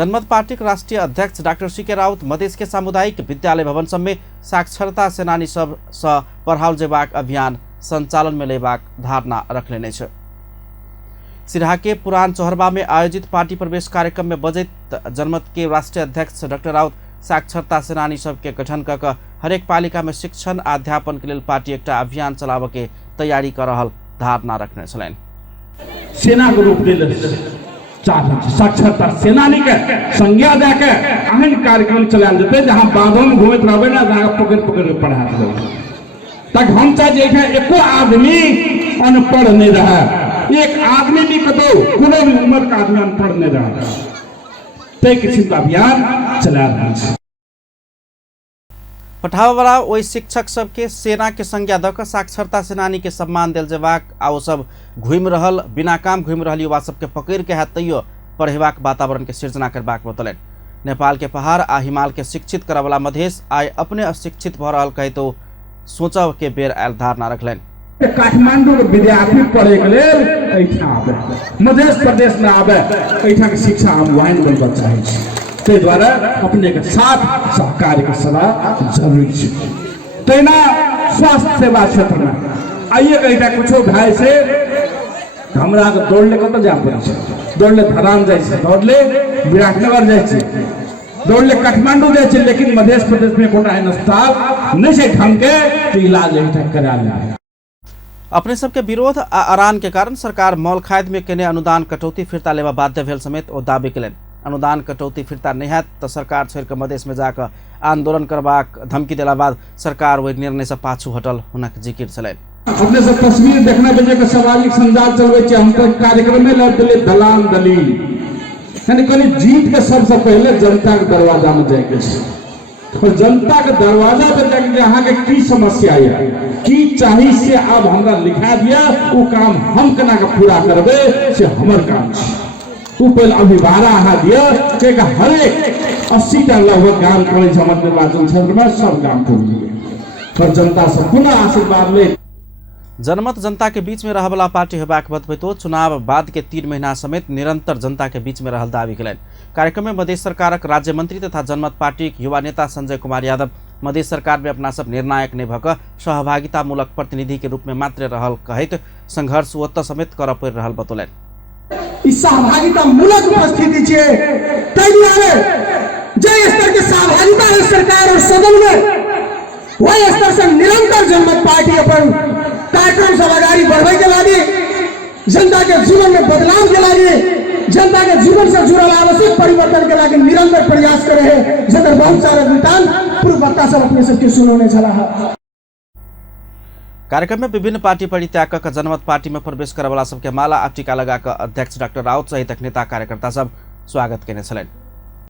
जनमत पार्टी के राष्ट्रीय अध्यक्ष डॉक्टर सीके राउत मधेश के सामुदायिक विद्यालय भवन सब में साक्षरता सेनानी सब स पढ़ाओल जेबाक अभियान संचालन में लेबाक धारणा रखले छ। सिराहा के पुरान चौहरबा में आयोजित पार्टी प्रवेश कार्यक्रम में बजैत जनमत के राष्ट्रीय अध्यक्ष डॉक्टर राउत साक्षरता सेनानी सब के गठन कर हरेक पालिका में शिक्षण अध्यापन के लिए पार्टी एक अभियान चलाव के तैयारी कर रहल धारणा रखने छलैन। सेना के रूप में साक्षरता सेनानी के संज्ञा दे के एहन कार्यक्रम चलायल जेतै जहां बांधों में घूमत रहबे ना जहां पकड़ पकड़ के पढ़ा देबै तक हम चाहे जे एको आदमी अनपढ़ नहीं रहे, एक आदमी भी कतो कोनो भी उम्र का आदमी अनपढ़ नहीं रहे, तै किस्म का अभियान चला रहल छै। पठावला ओहि शिक्षक सबके सेना के संज्ञा दक साक्षरता सेनानी के सम्मान दिल जेबाक आ सब घूम रहल बिना काम घूम रहल युवा सबके पकड़ के हाथ तैयो पढ़ेबाक वातावरण के सृजना करबाक बतौलन। नेपाल के पहाड़ आ हिमाल के शिक्षित करवला मधेश आय अपने अशिक्षित भ रहल कहे तो सोचब के बेर आयल धारणा रखलन। काठमांडू के विद्यार्थी पढ़े के लेल एठा आबे, मधेश प्रदेश में आबे, एठा के शिक्षा हम वहां बनबा चाहे छी, ते द्वारा अपने के साथ सहकार्य के सदा जरूरी है। तेना स्वास्थ्य सेवा क्षेत्र में आइए कहीटा कुछो भाई से हमरा के दौड़ले कत जा पड़े छै, दौड़ले धरान जाय छै, दौड़ले विराटनगर जाय छै, दौड़ले काठमांडू जाय छै, लेकिन मध्य प्रदेश में कोटा अस्पताल नहीं छै ढंग के इलाज एठा करा ले। अपने सबके विरोध आ अरान के कारण सरकार मॉल खाद में केने अनुदान कटौती फिरता लेवा बाध्य भेल समेत ओ दाबी केलन। अनुदान कटौती फिरता नहीं हैत तो सरकार छोड़ के मधेश में जाकर आंदोलन करबाक धमकी देला बाद सरकार वही निर्णय से पाछू हटल हुनक जिक्र छलैन। अपने सब तस्वीर देखना बेजे के सामाजिक संजाल चलवे छै, हम तो कार्यक्रम में लग दिले दलान दलील, यानी कनी जीत के सबसे पहले जनता के दरवाजा में जाए के छै, और जनता के दरवाजा पे जाके यहाँ के की समस्या है की चाहिए से अब हमरा लिखा दिया वो काम हम केना के पूरा करबे से हमर काम छै। तू पहले अभिभारा अहाँ दिया कि हर एक 80टा लगभग काम करे हमर निर्वाचन क्षेत्र में सब काम करिए और जनता से पुनः आशीर्वाद ले। जनमत जनता के बीच में रहला पार्टी हेबाक बतबैतो चुनाव बाद के 3 महीना समेत निरंतर जनता के बीच में रहल दावी केलन। कार्यक्रम में मधेश सरकारक राज्य मंत्री तथा जनमत पार्टी युवा नेता संजय कुमार यादव मधेश सरकार में अपना सब निर्णायक नहीं भक सहभागिता मूलक प्रतिनिधि के रूप में मात्र रहल कहत संघर्ष ओत समेत कर पड़ रहल बतौलन। सहभागिता मूलक उपस्थिति छे, ताहि दुआरे जे स्तर के सहभागिता है सरकार और सदन में वही स्तर से निरंतर जनमत पार्टी अपन कार्यक्रम सब आगाड़ी बढ़े के लागी, जनता के जीवन में बदलाव के लागी, जनता के जीवन से जुड़ल आवश्यक परिवर्तन के लागी निरंतर प्रयास करे है, जकर बहुत सारा वृतांत पूर्व वक्ता सब अपने सबके सुनौने छला है। कार्यक्रम में विभिन्न पार्टी परित्याग कर जनमत पार्टी में प्रवेश करवला सबके माला आ टीका लगा कर अध्यक्ष डॉक्टर राउत सहित नेता कार्यकर्ता सब स्वागत केने छलैन।